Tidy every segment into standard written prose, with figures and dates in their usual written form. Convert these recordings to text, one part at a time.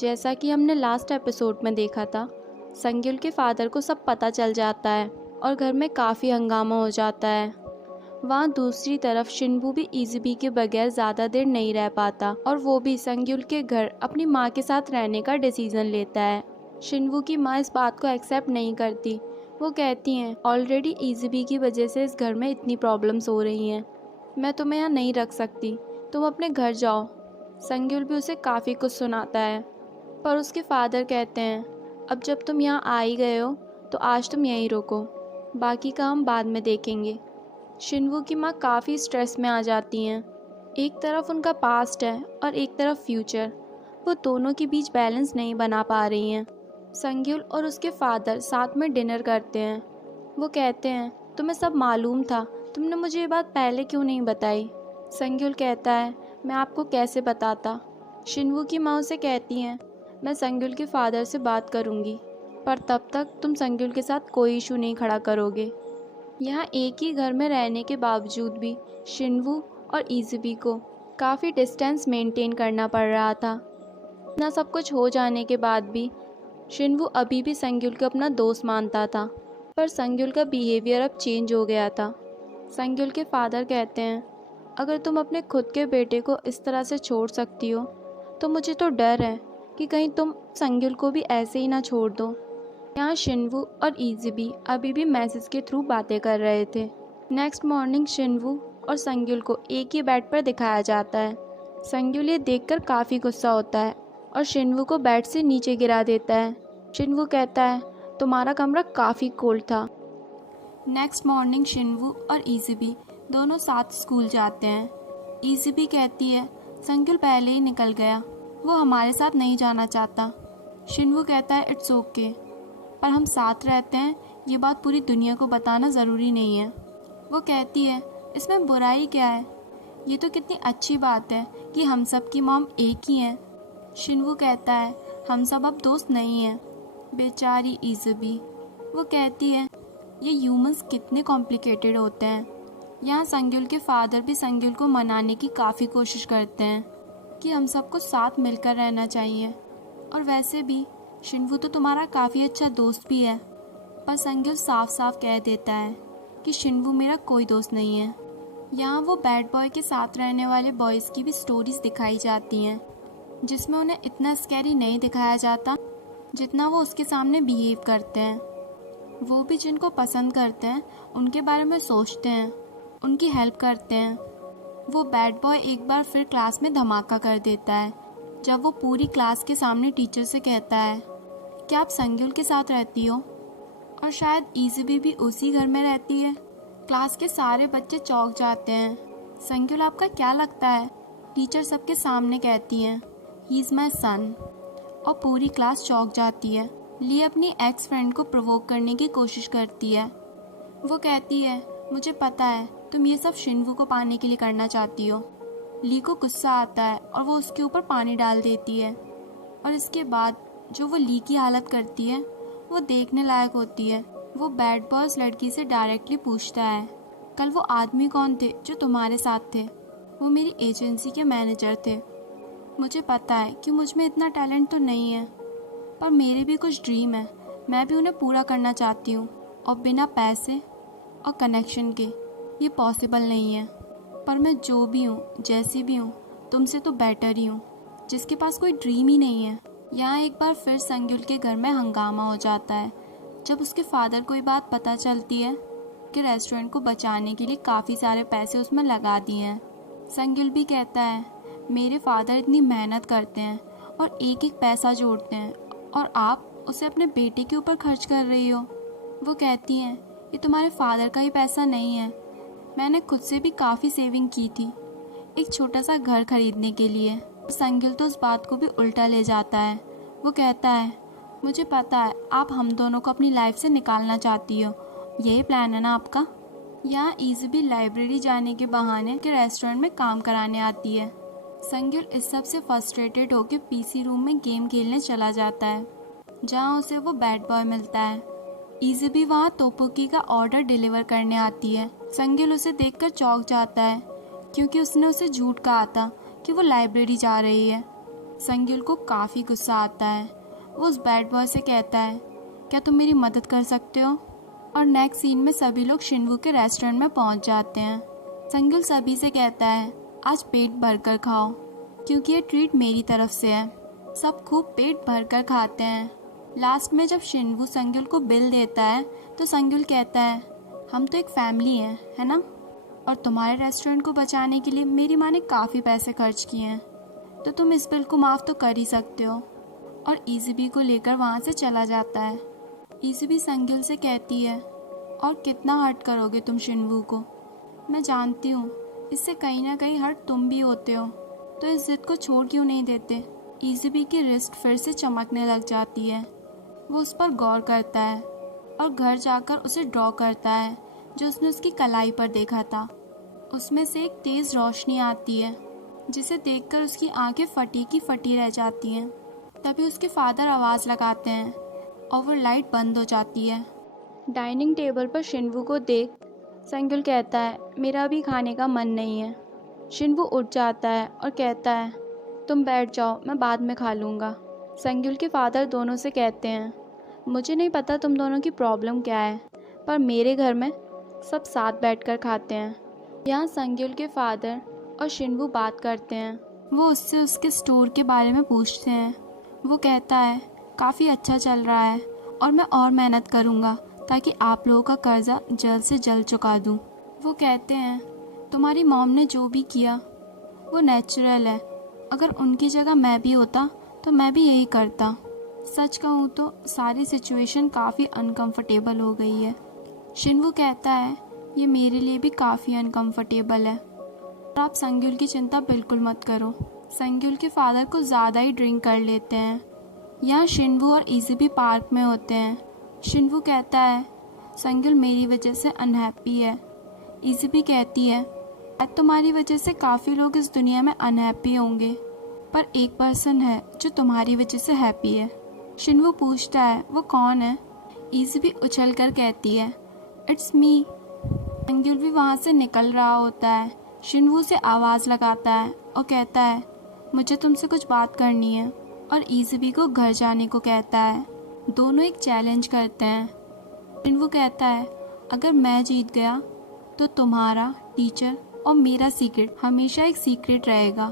जैसा कि हमने लास्ट एपिसोड में देखा था, संगिल के फादर को सब पता चल जाता है और घर में काफ़ी हंगामा हो जाता है। वहाँ दूसरी तरफ शिनबू भी इज़ुबी के बगैर ज़्यादा देर नहीं रह पाता और वो भी संगिल के घर अपनी माँ के साथ रहने का डिसीज़न लेता है। शिनबू की माँ इस बात को एक्सेप्ट नहीं करती। वो कहती हैं ऑलरेडी इज़ुबी की वजह से इस घर में इतनी प्रॉब्लम्स हो रही हैं, मैं तुम्हें यहाँ नहीं रख सकती, तुम अपने घर जाओ। संगिल भी उसे काफ़ी कुछ सुनाता है, पर उसके फादर कहते हैं अब जब तुम यहाँ आ ही गए हो तो आज तुम यहीं रुको, बाकी का हम बाद में देखेंगे। शिनवू की माँ काफ़ी स्ट्रेस में आ जाती हैं। एक तरफ उनका पास्ट है और एक तरफ फ्यूचर, वो दोनों के बीच बैलेंस नहीं बना पा रही हैं। संगिल और उसके फादर साथ में डिनर करते हैं। वो कहते हैं तुम्हें सब मालूम था, तुमने मुझे ये बात पहले क्यों नहीं बताई। संगिल कहता है मैं आपको कैसे बताता। शिनवू की माँ उसे कहती हैं मैं संगिल के फादर से बात करूँगी, पर तब तक तुम संगिल के साथ कोई इशू नहीं खड़ा करोगे। यहाँ एक ही घर में रहने के बावजूद भी शिनवू और इज़ुबी को काफ़ी डिस्टेंस मेंटेन करना पड़ रहा था। इतना सब कुछ हो जाने के बाद भी शिनवू अभी भी संगिल को अपना दोस्त मानता था, पर संगिल का बिहेवियर अब चेंज हो गया था। संगिल के फादर कहते हैं अगर तुम अपने खुद के बेटे को इस तरह से छोड़ सकती हो तो मुझे तो डर है कि कहीं तुम संगिल को भी ऐसे ही ना छोड़ दो। यहाँ शिनवू और इज़ुबी अभी भी मैसेज के थ्रू बातें कर रहे थे। नेक्स्ट मॉर्निंग शिनवू और संगिल को एक ही बेड पर दिखाया जाता है। संगिल ये देखकर काफ़ी गुस्सा होता है और शिनवू को बेड से नीचे गिरा देता है। शिनवू कहता है तुम्हारा कमरा काफ़ी कोल्ड था। नेक्स्ट मॉर्निंग शिनवू और इज़ुबी दोनों साथ स्कूल जाते हैं। इज़ुबी कहती है संगिल पहले ही निकल गया, वो हमारे साथ नहीं जाना चाहता। शिनवू कहता है इट्स ओके, पर हम साथ रहते हैं, ये बात पूरी दुनिया को बताना ज़रूरी नहीं है। वो कहती है इसमें बुराई क्या है, ये तो कितनी अच्छी बात है कि हम सब की मॉम एक ही हैं। शिनवू कहता है हम सब अब दोस्त नहीं हैं। बेचारी इज़ुबी। वो कहती है ये ह्यूमंस कितने कॉम्प्लिकेटेड होते हैं। यहाँ संगिल के फादर भी संगिल को मनाने की काफ़ी कोशिश करते हैं कि हम सबको साथ मिलकर रहना चाहिए, और वैसे भी शिनवू तो तुम्हारा काफ़ी अच्छा दोस्त भी है। पर संगिल साफ साफ कह देता है कि शिनवू मेरा कोई दोस्त नहीं है। यहाँ वो बैड बॉय के साथ रहने वाले बॉयज़ की भी स्टोरीज दिखाई जाती हैं, जिसमें उन्हें इतना स्कैरी नहीं दिखाया जाता जितना वो उसके सामने बिहेव करते हैं। वो भी जिनको पसंद करते हैं उनके बारे में सोचते हैं, उनकी हेल्प करते हैं। वो बैड बॉय एक बार फिर क्लास में धमाका कर देता है जब वो पूरी क्लास के सामने टीचर से कहता है क्या आप संगिल के साथ रहती हो, और शायद इज़ुबी भी उसी घर में रहती है। क्लास के सारे बच्चे चौंक जाते हैं। संगिल आपका क्या लगता है, टीचर सबके सामने कहती हैं ही इज़ माई सन, और पूरी क्लास चौंक जाती है। ली अपनी एक्स फ्रेंड को प्रोवोक करने की कोशिश करती है। वो कहती है मुझे पता है तुम ये सब शिनवू को पाने के लिए करना चाहती हो। ली को गुस्सा आता है और वो उसके ऊपर पानी डाल देती है, और इसके बाद जो वो ली की हालत करती है वो देखने लायक होती है। वो बैड बॉय उस लड़की से डायरेक्टली पूछता है कल वो आदमी कौन थे जो तुम्हारे साथ थे। वो मेरी एजेंसी के मैनेजर थे। मुझे पता है कि मुझ में इतना टैलेंट तो नहीं है, पर मेरे भी कुछ ड्रीम है, मैं भी उन्हें पूरा करना चाहती हूँ, और बिना पैसे और कनेक्शन के ये पॉसिबल नहीं है। पर मैं जो भी हूँ, जैसी भी हूँ, तुमसे तो बेटर ही हूँ, जिसके पास कोई ड्रीम ही नहीं है। यहाँ एक बार फिर संगिल के घर में हंगामा हो जाता है जब उसके फादर को ये बात पता चलती है कि रेस्टोरेंट को बचाने के लिए काफ़ी सारे पैसे उसमें लगा दिए हैं। संगिल भी कहता है मेरे फादर इतनी मेहनत करते हैं और एक एक पैसा जोड़ते हैं, और आप उसे अपने बेटे के ऊपर खर्च कर रही हो। वो कहती हैं ये तुम्हारे फादर का ही पैसा नहीं है, मैंने खुद से भी काफ़ी सेविंग की थी एक छोटा सा घर खरीदने के लिए। संगिल तो उस बात को भी उल्टा ले जाता है। वो कहता है मुझे पता है आप हम दोनों को अपनी लाइफ से निकालना चाहती हो, यही प्लान है ना आपका। यहाँ इज़ुबी लाइब्रेरी जाने के बहाने के रेस्टोरेंट में काम कराने आती है। संगिल इस सब से फ्रस्ट्रेटेड होकर पीसी रूम में गेम खेलने चला जाता है, जहाँ उसे वो बैड बॉय मिलता है। इज़ुबी वहाँ तोपोकी का ऑर्डर डिलीवर करने आती है। संगिल उसे देखकर चौंक जाता है क्योंकि उसने उसे झूठ कहा था कि वो लाइब्रेरी जा रही है। संग्युल को काफ़ी गुस्सा आता है। वो उस बैड बॉय से कहता है, क्या तुम मेरी मदद कर सकते हो? और नेक्स्ट सीन में सभी लोग शिन्वू के रेस्टोरेंट में पहुंच जाते हैं। संग्युल सभी से कहता है, आज पेट भर कर खाओ क्योंकि ये ट्रीट मेरी तरफ से है। सब खूब पेट भर कर खाते हैं। लास्ट में जब शिन्वू संग्युल को बिल देता है तो संग्युल कहता है, हम तो एक फैमिली हैं, है ना? और तुम्हारे रेस्टोरेंट को बचाने के लिए मेरी माँ ने काफ़ी पैसे खर्च किए हैं, तो तुम इस बिल को माफ़ तो कर ही सकते हो। और ईज़ीबी को लेकर वहाँ से चला जाता है। ईज़ीबी संग्युल से कहती है, और कितना हर्ट करोगे तुम शिन्वू को? मैं जानती हूँ इससे कहीं ना कहीं हर्ट तुम भी होते हो, तो इस जिद को छोड़ क्यों नहीं देते? ईज़ीबी की रिस्ट फिर से चमकने लग जाती है। वो उस पर गौर करता है और घर जाकर उसे ड्रॉ करता है जो उसने उसकी कलाई पर देखा था। उसमें से एक तेज़ रोशनी आती है जिसे देखकर उसकी आंखें फटी की फटी रह जाती हैं। तभी उसके फादर आवाज़ लगाते हैं और वो लाइट बंद हो जाती है। डाइनिंग टेबल पर शिन्वू को देख संग्युल कहता है, मेरा भी खाने का मन नहीं है। शिन्वू उठ जाता है और कहता है, तुम बैठ जाओ, मैं बाद में खा लूँगा। संग्युल के फादर दोनों से कहते हैं, मुझे नहीं पता तुम दोनों की प्रॉब्लम क्या है, पर मेरे घर में सब साथ बैठकर खाते हैं। यहाँ संग्युल के फादर और शिन्वू बात करते हैं। वो उससे उसके स्टोर के बारे में पूछते हैं। वो कहता है, काफ़ी अच्छा चल रहा है और मैं और मेहनत करूँगा ताकि आप लोगों का कर्जा जल्द से जल्द चुका दूँ। वो कहते हैं, तुम्हारी मॉम ने जो भी किया वो नेचुरल है। अगर उनकी जगह मैं भी होता तो मैं भी यही करता। सच कहूँ तो सारी सिचुएशन काफ़ी अनकंफर्टेबल हो गई है। शिन्वू कहता है, ये मेरे लिए भी काफ़ी अनकंफर्टेबल है और आप संग्युल की चिंता बिल्कुल मत करो। संग्युल के फादर को ज़्यादा ही ड्रिंक कर लेते हैं। यहाँ शिन्वू और ईज़ीबी पार्क में होते हैं। शिन्वू कहता है, संग्युल मेरी वजह से अनहैप्पी है। ईज़ीबी कहती है, तुम्हारी वजह से काफ़ी लोग इस दुनिया में अनहैप्पी होंगे, पर एक पर्सन है जो तुम्हारी वजह से हैप्पी है। शिन्वू पूछता है, वो कौन है? ईज़ीबी उछल कर कहती है, इट्स मी। संग्युल भी वहाँ से निकल रहा होता है। शिन्वू से आवाज़ लगाता है और कहता है, मुझे तुमसे कुछ बात करनी है, और ईज़ीबी को घर जाने को कहता है। दोनों एक चैलेंज करते हैं। शिन्वू कहता है, अगर मैं जीत गया तो तुम्हारा, टीचर और मेरा सीक्रेट हमेशा एक सीक्रेट रहेगा।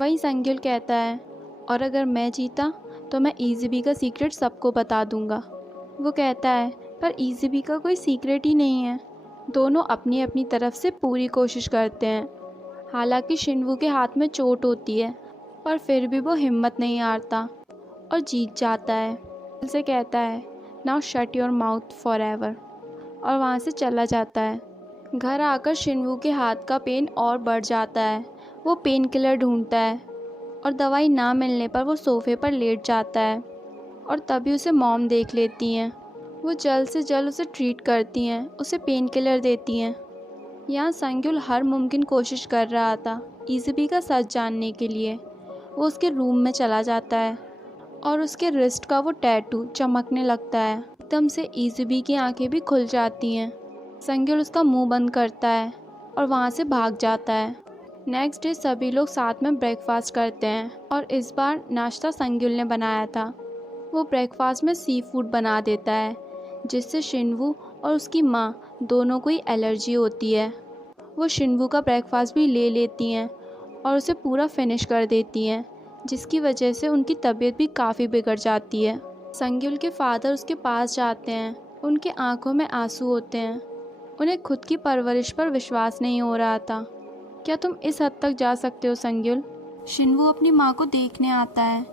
वहीं संग्युल कहता है, और अगर मैं जीता तो मैं ईज़ीबी का सीक्रेट सबको बता दूंगा। वो कहता है, पर ईज़ीबी का कोई सीक्रेट ही नहीं है। दोनों अपनी अपनी तरफ से पूरी कोशिश करते हैं। हालांकि शिन्वू के हाथ में चोट होती है, पर फिर भी वो हिम्मत नहीं हारता और जीत जाता है। उसे कहता है, now shut your mouth for ever, और वहाँ से चला जाता है। घर आकर शिन्वू के हाथ का पेन और बढ़ जाता है। वो पेन किलर ढूंढता है और दवाई ना मिलने पर वो सोफे पर लेट जाता है, और तभी उसे मॉम देख लेती हैं। वो जल्द से जल्द उसे ट्रीट करती हैं, उसे पेन किलर देती हैं। यहाँ संग्युल हर मुमकिन कोशिश कर रहा था ईज़ीबी का सच जानने के लिए। वो उसके रूम में चला जाता है और उसके रिस्ट का वो टैटू चमकने लगता है। एकदम से ईज़ीबी की आंखें भी खुल जाती हैं। संग्युल उसका मुंह बंद करता है और वहाँ से भाग जाता है। नेक्स्ट डे सभी लोग साथ में ब्रेकफास्ट करते हैं, और इस बार नाश्ता संग्युल ने बनाया था। वो ब्रेकफास्ट में सी फूड बना देता है जिससे शिन्वू और उसकी माँ दोनों को ही एलर्जी होती है। वो शिन्वू का ब्रेकफास्ट भी ले लेती हैं और उसे पूरा फिनिश कर देती हैं, जिसकी वजह से उनकी तबीयत भी काफ़ी बिगड़ जाती है। संग्युल के फादर उसके पास जाते हैं। उनके आंखों में आंसू होते हैं। उन्हें खुद की परवरिश पर विश्वास नहीं हो रहा था। क्या तुम इस हद तक जा सकते हो संग्युल? शिन्वू अपनी माँ को देखने आता है।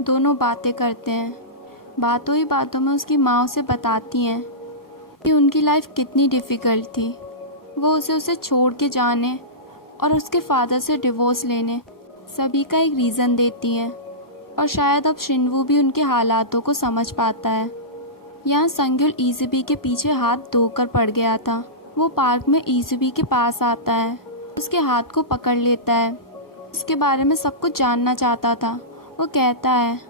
दोनों बातें करते हैं। बातों ही बातों में उसकी माँ उसे बताती हैं कि उनकी लाइफ कितनी डिफ़िकल्ट थी। वो उसे छोड़ के जाने और उसके फादर से डिवोर्स लेने सभी का एक रीज़न देती हैं, और शायद अब शिन्वू भी उनके हालातों को समझ पाता है। यहाँ संग्युल ईज़ीबी के पीछे हाथ धोकर पड़ गया था। वो पार्क में ईज़ीबी के पास आता है, उसके हाथ को पकड़ लेता है, उसके बारे में सब कुछ जानना चाहता था। वो कहता है,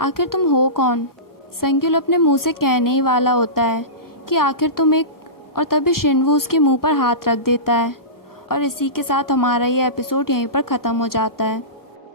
आखिर तुम हो कौन? संग्युल अपने मुंह से कहने ही वाला होता है कि आखिर तुम एक, और तभी शिन्वू उसके मुंह पर हाथ रख देता है। और इसी के साथ हमारा ये एपिसोड यहीं पर ख़त्म हो जाता है।